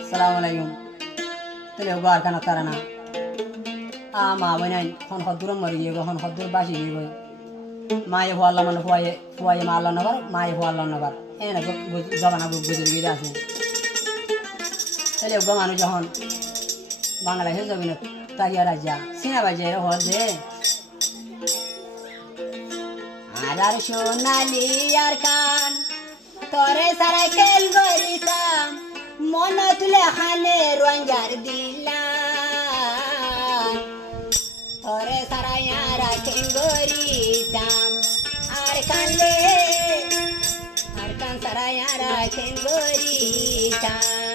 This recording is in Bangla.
Assalamualaikum. Tele ugar kana tarana. Ma wanain hon hodur mari go hon hodur bashi go. Mai ho Allah man huaye ma Allah nagar mai ho Allah nagar. Ena jabana go gujuri ge আছে. Tele ugar manu যখন বাংলাদেশে জমিনে তাকিয়া রাজা সিনা বাজে হজে আর সোনালি আর কান তোরে সারা খেল গরিতাম মন তুলে খানে রঞ্জার দিলাম তোরে সারা ইয়ারা খেল গরিতাম আর কান সারা ইয়ারা খেল গরিতাম